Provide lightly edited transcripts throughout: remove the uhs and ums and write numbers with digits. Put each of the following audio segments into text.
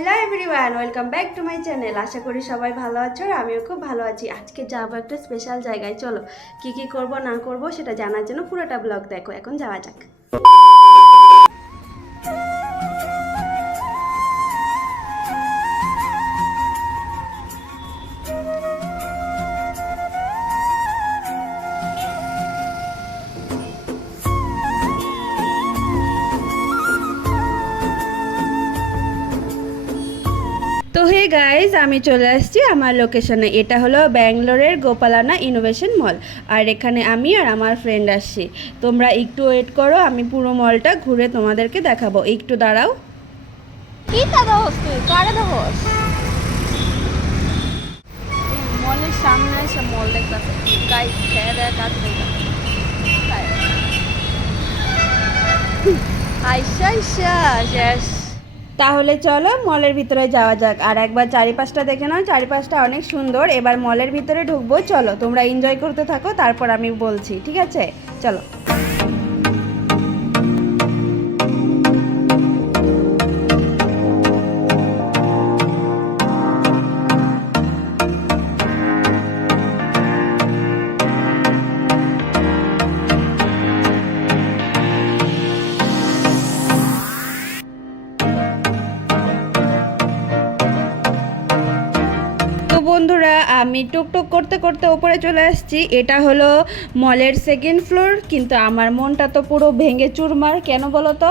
Hello everyone, welcome back to my channel. আশা করি সবাই ভালো আছো আর আমিও খুব ভালো আছি। আজকে যাবো একটা স্পেশাল জায়গায়। চলো কি কি করব না করব সেটা জানার জন্য পুরোটা ব্লগ দেখো। এখন যাওয়া যাক। তো হে গাইজ, আমি চলে আসছি আমার লোকেশনে। এটা হলো ব্যাঙ্গালোরের গোপালানা ইনোভেশন মল। আর এখানে আমি আর আমার ফ্রেন্ড আসছি। তোমরা একটু ওয়েট করো, আমি পুরো মলটা ঘুরে তোমাদেরকে দেখাবো। একটু দাঁড়াও। কি দাদা হচ্ছে কারে দেবস মলের সামনে এসে মল দেখতেছে গাইস খেয়ে দেয় কাজ দেখতেছে আইসা আইসা শেষ। তাহলে চলো মলের ভিতরে যাওয়া যাক। আর একবার চারিপাশটা দেখে নাও, চারিপাশটা অনেক সুন্দর। এবার মলের ভিতরে ঢুকবো। চলো তোমরা এনজয় করতে থাকো, তারপর আমি বলছি, ঠিক আছে? চলো। বন্ধুরা, আমি টুকটুক করতে করতে উপরে চলে আসছি। এটা হলো মলের সেকেন্ড ফ্লোর। কিন্তু আমার মনটা তো পুরো ভেঙে চুরমার। কেন বলো তো?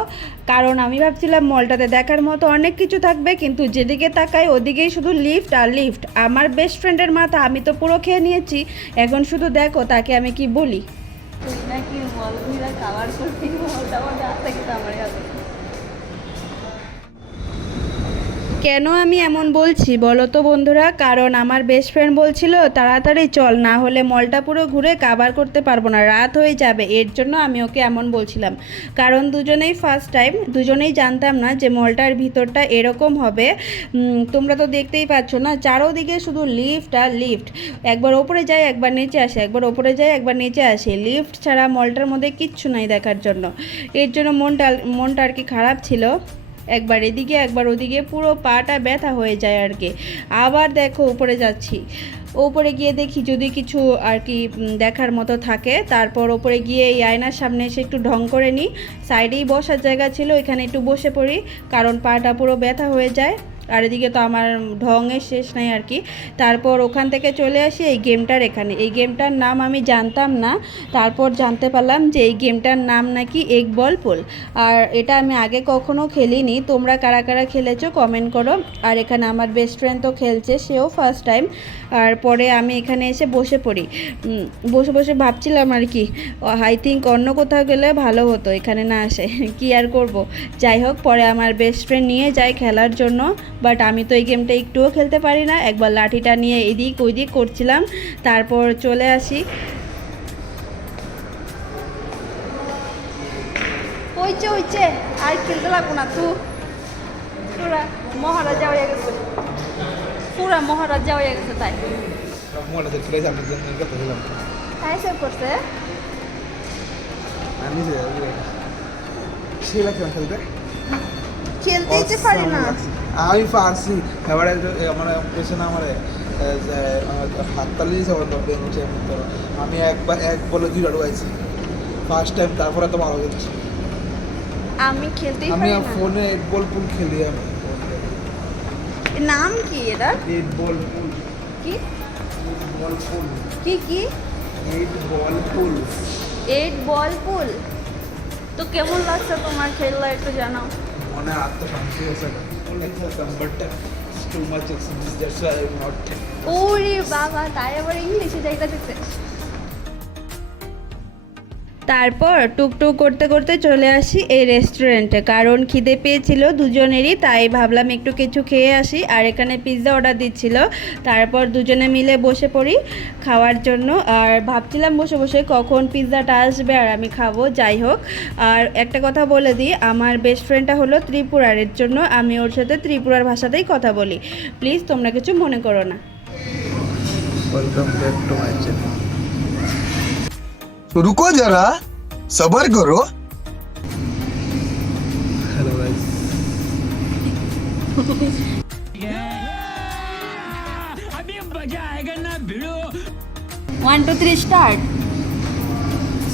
কারণ আমি ভাবছিলাম মলটাতে দেখার মতো অনেক কিছু থাকবে, কিন্তু যেদিকে তাকাই ওদিকেই শুধু লিফট আর লিফট। আমার বেস্ট ফ্রেন্ডের মাথা আমি তো পুরো খেয়ে নিয়েছি। এখন শুধু দেখো তাকে আমি কি বলি। তুই নাকি মল ঘুরে খাবার করবি, মলটা মধ্যে আসতে কিন্তু আমার কাছে কেন আমি এমন বলছি বলো তো বন্ধুরা? কারণ আমার বেস্ট ফ্রেন্ড বলছিল তাড়াতাড়ি চল, না হলে মলটা পুরো ঘুরে কাভার করতে পারবো না, রাত হয়ে যাবে। এর জন্য আমি ওকে এমন বলছিলাম। কারণ দুজনেই ফার্স্ট টাইম, দুজনেই জানতাম না যে মলটার ভিতরটা এরকম হবে। তোমরা তো দেখতেই পাচ্ছ না, চারোদিকে শুধু লিফট আর লিফট। একবার ওপরে যায় একবার নিচে আসে, একবার ওপরে যায় একবার নিচে আসে। লিফট ছাড়া মলটার মধ্যে কিচ্ছু নাই দেখার জন্য। এর জন্য মনটা আর কি খারাপ ছিল। একবার এদিকে একবার ওদিকে পুরো পাটা ব্যথা হয়ে যায় আর কি। আবার দেখো উপরে যাচ্ছি। ওপরে গিয়ে দেখি যদি কিছু আর কি দেখার মতো থাকে। তারপর ওপরে গিয়ে এই আয়নার সামনে এসে একটু ঢং করে নিই। সাইডেই বসার জায়গা ছিল, এখানে একটু বসে পড়ি, কারণ পাটা পুরো ব্যথা হয়ে যায়। আর এদিকে তো আমার ঢঙের শেষ নাই আর কি। তারপর ওখান থেকে চলে আসি এই গেমটার এখানে। এই গেমটার নাম আমি জানতাম না, তারপর জানতে পারলাম যে এই গেমটার নাম নাকি এগ বল পুল। আর এটা আমি আগে কখনো খেলিনি। তোমরা কারা কারা খেলেছো কমেন্ট করো। আর এখানে আমার বেস্ট ফ্রেন্ড তো খেলছে, সেও ফার্স্ট টাইম। আর পরে আমি এখানে এসে বসে পড়ি। বসে বসে ভাবছিলাম আর কি, আই থিঙ্ক অন্য কোথাও গেলে ভালো হতো, এখানে না আসে। কি আর করব। যাই হোক, পরে আমার বেস্ট ফ্রেন্ড নিয়ে যায় খেলার জন্য। বাট আমি তো এই গেমটা একটুও খেলতে পারি না। একবার লাঠিটা নিয়ে এদিক ওইদিক করছিলাম, তারপর চলে আসি। হইছে আর খেলতে লাগবো না। তুই পুরা মহারাজা হয়ে গেছে, পুরা মহারাজা হয়ে গেছে। তাই তাই সেভ করছে। খেলতে যেতে পারি না আমি পারছি। এবারে আমার পেছনে আমার হাততালি দিয়েছে। আমি এক বলে 2 ঢুকাইছি ফার্স্ট টাইম। তারপরে তো ভালো খেলছি। আমি খেলতেই আমি পারি না। ফোনে 8 বল পুল খেলি। আমি নাম কি এটা? 8 বল পুল। কি বল পুল কি কি 8 বল পুল 8 বল পুল। তো কেমন লাগছে তোমার খেললে একটু জানাও। মনে আত্মশান্তি হয়েছে। But too much expense, that's why I am not. ওরে বাবা, তাই আবার ইংলিশে যাইতে দেখছে। তারপর টুকটুক করতে করতে চলে আসি এই রেস্টুরেন্টে, কারণ খিদে পেয়েছিল দুজনেরই। তাই ভাবলাম একটু কিছু খেয়ে আসি। আর এখানে পিৎজা অর্ডার দিচ্ছিল। তারপর দুজনে মিলে বসে পড়ি খাওয়ার জন্য। আর ভাবছিলাম বসে বসে কখন পিৎজাটা আসবে আর আমি খাবো। যাই হোক, আর একটা কথা বলে দিই, আমার বেস্ট ফ্রেন্ডটা হলো ত্রিপুরার। এর জন্য আমি ওর সাথে ত্রিপুরার ভাষাতেই কথা বলি। প্লিজ তোমরা কিছু মনে করো না। Welcome back to my channel. तो रुको जरा सबर करो। Hello guys, one two three start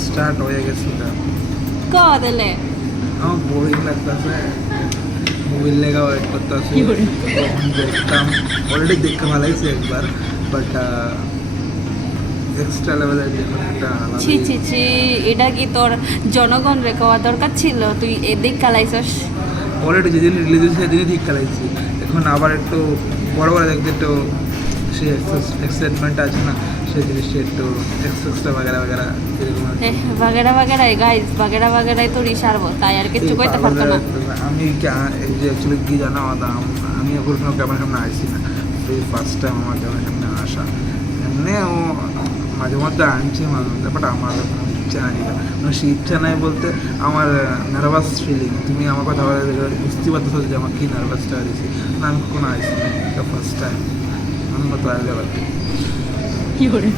start হয়ে গেছে ক দিলে আমার বোরিং লাগতেছে মুভির লেগা ওয়েট করতেছে কখন দেখতাম অলরেডি দেখতে ভালোইছে একবার বাট এক্সট্রা লেভেলের দেখুন একটা ছি ছি ছি এটা কি তোর জনগণ রে কওয়া দরকার ছিল তুই এদিক কালাইছস অলরেডি যেদিন রিলিজ হয়েছে সেদিনই ঠিক খেলাইছি এখন আবার একটু বড় বড় দেখতে একটু সেই এক্সাইটমেন্ট আছে না সেই জিনিসটা একটু এক্সেসটা বাগেরা বাগেরা এরকম আর কি। বাগেরা বাগেরাই গাইস বাগেরা বাগেরাই তো রিসার্ভ তাই আর কিছু কইতে পারতো না আমি এই যে অ্যাকচুয়ালি কি জানা আমি এখন কোনো ক্যামেরার সামনে আসছি না এই ফার্স্ট টাইম আমার ক্যামেরার সামনে আসা এমনি ও মাঝে মধ্যে আনছে মাঝে মধ্যে বাট আমার কোনো ইচ্ছা নাই মানে সে ইচ্ছা নাই বলতে আমার নার্ভাস ফিলিং তুমি আমার কথা বলে বুঝতে পারতেছো যে আমার কী নার্ভাসটা দিয়েছি না আমি কখনো আসছি না এটা ফার্স্ট টাইম আমি মতো আসলে আবার কি করে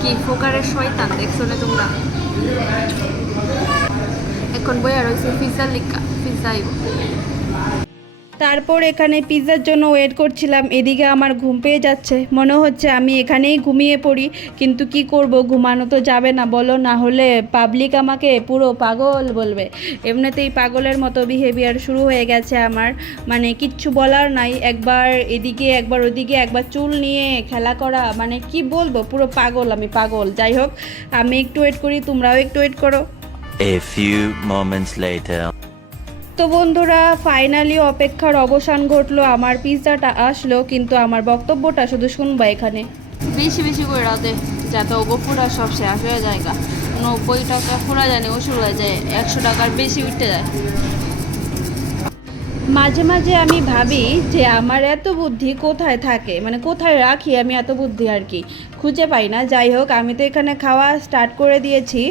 কি ফোকারের শয়তান দেখছো না তোমরা এখন বইয়া রয়েছে পিজ্জা লিকা পিজ্জা আইব তারপর এখানে পিৎজার জন্য ওয়েট করছিলাম এদিকে আমার ঘুম পেয়ে যাচ্ছে মনে হচ্ছে আমি এখানেই ঘুমিয়ে পড়ি কিন্তু কি করব ঘুমানো তো যাবে না বলো না হলে পাবলিক আমাকে পুরো পাগল বলবে এমনিতেই পাগলের মতো বিহেভিয়ার শুরু হয়ে গেছে আমার মানে কিচ্ছু বলার নাই একবার এদিকে একবার ওদিকে একবার চুল নিয়ে খেলা করা মানে কি বলবো পুরো পাগল আমি পাগল যাই হোক আমি একটু ওয়েট করি তোমরাও একটু ওয়েট করো A few moments later. তো বন্ধুরা ফাইনালি অপেক্ষার অবসান ঘটলো আমার পিৎজাটা আসলো কিন্তু আমার বক্তব্যটা শুধু শুনবা এখানে বেশি বেশি করে রাতে যাতে ওগো পুরা সব শেষ হয়ে যায় 90 টাকা পুরা জানি ওষুধ হয়ে যায় 100 টাকার বেশি উঠতে যায় মাঝে মাঝে আমি ভাবি যে আমার এত বুদ্ধি কোথায় থাকে মানে কোথায় রাখি আমি এত বুদ্ধি আর কি খুঁজে পাই না যাই হোক আমি তো এখানে খাওয়া স্টার্ট করে দিয়েছি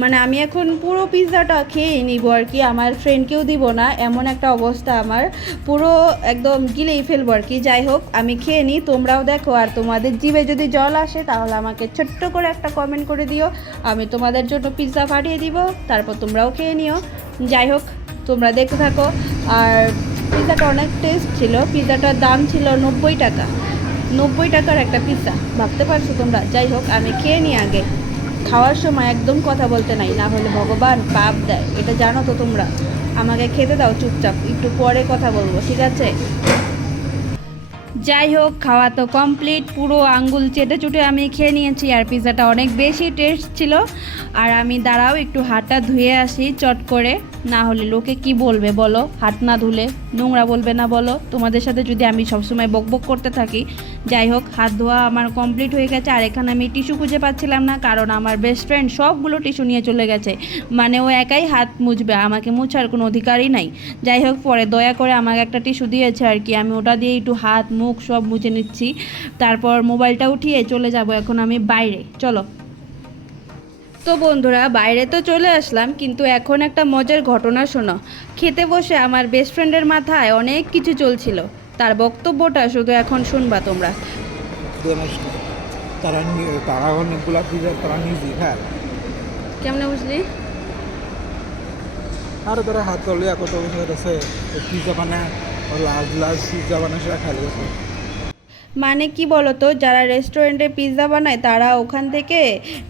মানে আমি এখন পুরো পিৎজাটা খেয়ে নিব আর কি আমার ফ্রেন্ডকেও দিব না এমন একটা অবস্থা আমার পুরো একদম গিলেই ফেলবো আর কি যাই হোক আমি খেয়ে নিই তোমরাও দেখো আর তোমাদের জিভে যদি জল আসে তাহলে আমাকে ছোট্ট করে একটা কমেন্ট করে দিও আমি তোমাদের জন্য পিৎজা পাঠিয়ে দিব তারপর তোমরাও খেয়ে নিও যাই হোক তোমরা দেখতে থাকো আর পিৎজাটা অনেক টেস্ট ছিল পিৎজাটার দাম ছিল 90 টাকা 90 টাকার একটা পিৎজা ভাবতে পারছো তোমরা যাই হোক আমি খেয়ে নিই আগে খাওয়ার সময় একদম কথা বলতে নাই না হলে ভগবান পাপ দেয় এটা জানো তো তোমরা আমাকে খেতে দাও চুপচাপ একটু পরে কথা বলবো ঠিক আছে যাই হোক খাওয়া তো কমপ্লিট পুরো আঙ্গুল চেটে চুটে আমি খেয়ে নিয়েছি আর পিৎজাটা অনেক বেশি টেস্ট ছিল আর আমি দাঁড়াও একটু হাতটা ধুয়ে আসি চট করে না হলে লোকে কি বলবে বলো হাত না ধুলে নোংরা বলবে না বলো তোমাদের সাথে যদি আমি সবসময় বকবক করতে থাকি যাই হোক হাত ধোয়া আমার কমপ্লিট হয়ে গেছে আর এখানে আমি টিস্যু খুঁজে পাচ্ছিলাম না কারণ আমার বেস্ট ফ্রেন্ড সবগুলো টিস্যু নিয়ে চলে গেছে মানে ও একাই হাত মুছবে আমাকে মুছার কোনো অধিকারই নাই যাই হোক পরে দয়া করে আমাকে একটা টিস্যু দিয়েছে আর কি আমি ওটা দিয়ে একটু হাত মুখ সব মুছে নিচ্ছি তারপর মোবাইলটা উঠিয়ে চলে যাব এখন আমি বাইরে চলো তো বন্ধুরা বাইরে তো চলে আসলাম কিন্তু এখন একটা মজার ঘটনা শোনো খেতে বসে আমার বেস্ট ফ্রেন্ডের মাথায় অনেক কিছু চলছিল তার বক্তব্যটা শুধু এখন শুনবা তোমরা তারা অনেকগুলা পিজা তারা নিজে খায় কেমনে বুঝলি আর তারা হাত তলে কত বছর আছে পিজা বানায় লাল পিজা বানায় সেটা খাইলে গেছে মানে কি বলতো যারা রেস্টুরেন্টে পিৎজা বানায় তারা ওখান থেকে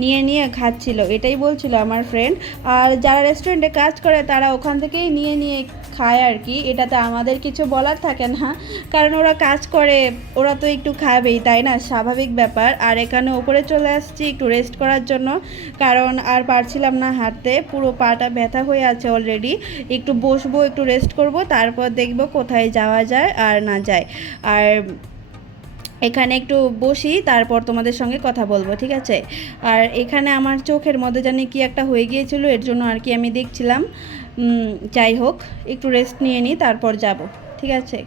নিয়ে নিয়ে খাচ্ছিল এটাই বলছিল আমার ফ্রেন্ড আর যারা রেস্টুরেন্টে কাজ করে তারা ওখান থেকেই নিয়ে নিয়ে খায় আর কি এটাতে আমাদের কিছু বলার থাকে না কারণ ওরা কাজ করে ওরা তো একটু খাবেই তাই না স্বাভাবিক ব্যাপার আর এখানে ওপরে চলে আসছি একটু রেস্ট করার জন্য কারণ আর পারছিলাম না হাঁটতে পুরো পাটা ব্যথা হয়ে আছে অলরেডি একটু বসবো একটু রেস্ট করব তারপর দেখব কোথায় যাওয়া যায় আর না যায় আর এখানে একটু বসি তারপর তোমাদের সঙ্গে কথা বলবো ঠিক আছে আর এখানে আমার চোখের মধ্যে জানি কি একটা হয়ে গিয়েছিল এর জন্য আর কি আমি দেখছিলাম যাই হোক একটু রেস্ট নিয়ে নিই তারপর যাব ঠিক আছে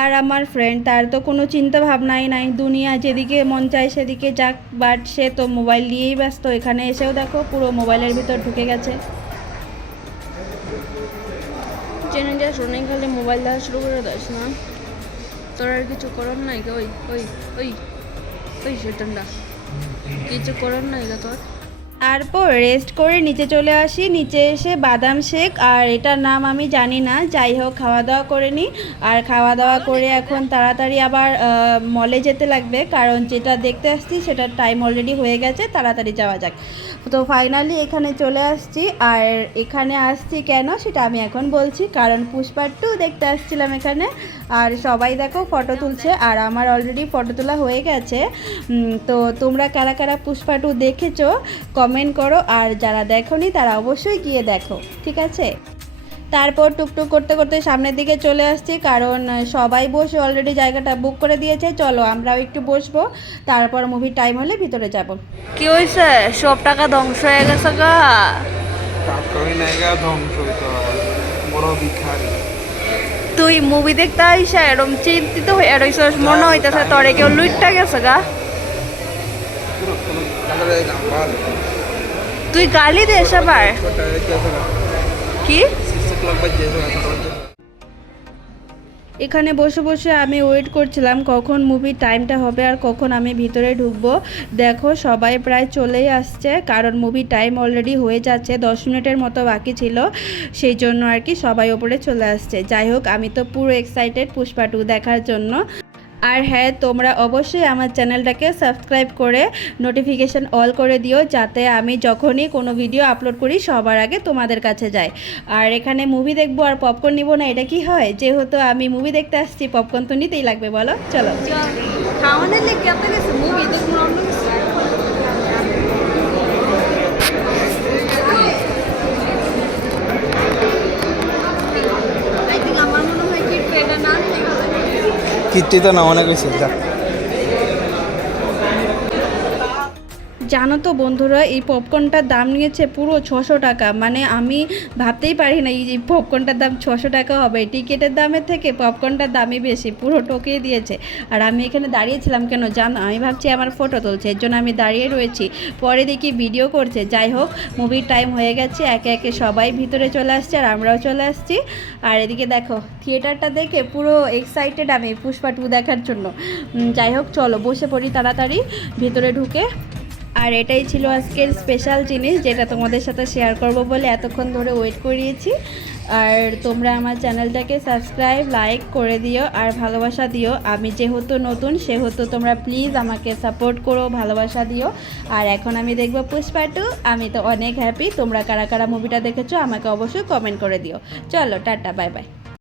আর আমার ফ্রেন্ড তার তো কোনো চিন্তা ভাবনাই নাই দুনিয়া যেদিকে মন চায় সেদিকে যাক বাট সে তো মোবাইল নিয়েই ব্যস্ত এখানে এসেও দেখো পুরো মোবাইলের ভিতর ঢুকে গেছে জেনে যা শোনাই খালি মোবাইল দেখা শুরু করে দিস না তোর আর কিছু করার নাই ওই ওই ওই ওই সেটানটা কিছু করার নাই তোর তারপর রেস্ট করে নিচে চলে আসি, নিচে এসে বাদাম শেক আর এটার নাম আমি জানি না, যাই হোক খাওয়া দাওয়া করে নিই। আর খাওয়া দাওয়া করে এখন তাড়াতাড়ি আবার মলে যেতে লাগবে, কারণ যেটা দেখতে আসছি সেটার টাইম অলরেডি হয়ে গেছে, তাড়াতাড়ি যাওয়া যাক। তো ফাইনালি এখানে চলে আসছি। আর এখানে আসছি কেন সেটা আমি এখন বলছি, কারণ পুষ্পা 2 দেখতে আসছিলাম এখানে। আর সবাই দেখো ফটো তুলছে, আর আমার অলরেডি ফটো তোলা হয়ে গেছে। তো তোমরা কারা কারা পুষ্পা 2 দেখেছো কমেন্ট করো, আর যারা দেখোনি তারা অবশ্যই গিয়ে দেখো, ঠিক আছে। তারপর টুকটুক করতে করতে সামনের দিকে চলে আসছি, কারণ সবাই বসে অলরেডি জায়গাটা বুক করে দিয়েছে। চলো আমরাও একটু বসবো, তারপর মুভির টাইম হলে ভিতরে যাব। কি হয়েছে? সব টাকা ধ্বংস হয়ে গেছে গা। টাকাই নাইগা ধ্বংস হইতো, বড় ভিখারি। তুই মুভি দেখতে আইসা এরম চিন্তিত হয়ে রইছস, মনে হইতেছে তোরে কেউ লুইটটা গেছে গা। তুই গালি দিস আবার কি? এখানে বসে বসে আমি ওয়েট করছিলাম কখন মুভির টাইমটা হবে আর কখন আমি ভিতরে ঢুকবো। দেখো সবাই প্রায় চলেই আসছে, কারণ মুভির টাইম অলরেডি হয়ে যাচ্ছে, 10 মিনিটের মতো বাকি ছিল, সেই জন্য আর কি সবাই ওপরে চলে আসছে। যাই হোক আমি তো পুরো এক্সাইটেড পুষ্পা 2 দেখার জন্য। আর হ্যাঁ, তোমরা অবশ্যই আমার চ্যানেলটাকে সাবস্ক্রাইব করে নোটিফিকেশান অল করে দিও, যাতে আমি যখনই কোনো ভিডিও আপলোড করি সবার আগে তোমাদের কাছে যায়। আর এখানে মুভি দেখবো আর পপকর্ন নিব না, এটা কি হয়? যেহেতু আমি মুভি দেখতে আসছি, পপকর্ন তো নিতেই লাগবে, বলো চলো। খাওয়ানোর লেগে এত গেছে মুভি দেখুন অন্য কিছু। I think আমার মনে হয় কি এটা না নিলে ভালো হয়। কিচ্ছু তো না, অনেক হয়েছে। জানো তো বন্ধুরা, এই পপকর্নটার দাম নিয়েছে পুরো 600 টাকা। মানে আমি ভাবতেই পারি না এই যে পপকর্নটার দাম 600 টাকা হবে। টিকিটের দামের থেকে পপকর্নটার দামই বেশি, পুরো ঠকিয়ে দিয়েছে। আর আমি এখানে দাঁড়িয়েছিলাম কেন জানো? আমি ভাবছি আমার ফটো তুলছে, এর জন্য আমি দাঁড়িয়ে রয়েছি। পরে দেখি ভিডিও করছে। যাই হোক মুভির টাইম হয়ে গেছে, একে একে সবাই ভিতরে চলে আসছে আর আমরাও চলে আসছি। আর এদিকে দেখো থিয়েটারটা দেখে পুরো এক্সাইটেড আমি পুষ্পা 2 দেখার জন্য। যাই হোক চলো বসে পড়ি তাড়াতাড়ি ভিতরে ঢুকে। আর এটাই ছিল আজকের স্পেশাল জিনিস, যেটা তোমাদের সাথে শেয়ার করব বলে এতক্ষণ ধরে ওয়েট করিয়েছি। আর তোমরা আমার চ্যানেলটাকে সাবস্ক্রাইব লাইক করে দিও আর ভালোবাসা দিও। আমি যেহেতু নতুন সেহেতু তোমরা প্লিজ আমাকে সাপোর্ট করো, ভালোবাসা দিও। আর এখন আমি দেখবো পুষ্পা 2, আমি তো অনেক হ্যাপি। তোমরা কারা কারা মুভিটা দেখেছো আমাকে অবশ্যই কমেন্ট করে দিও। চলো টাটা, বাই বাই।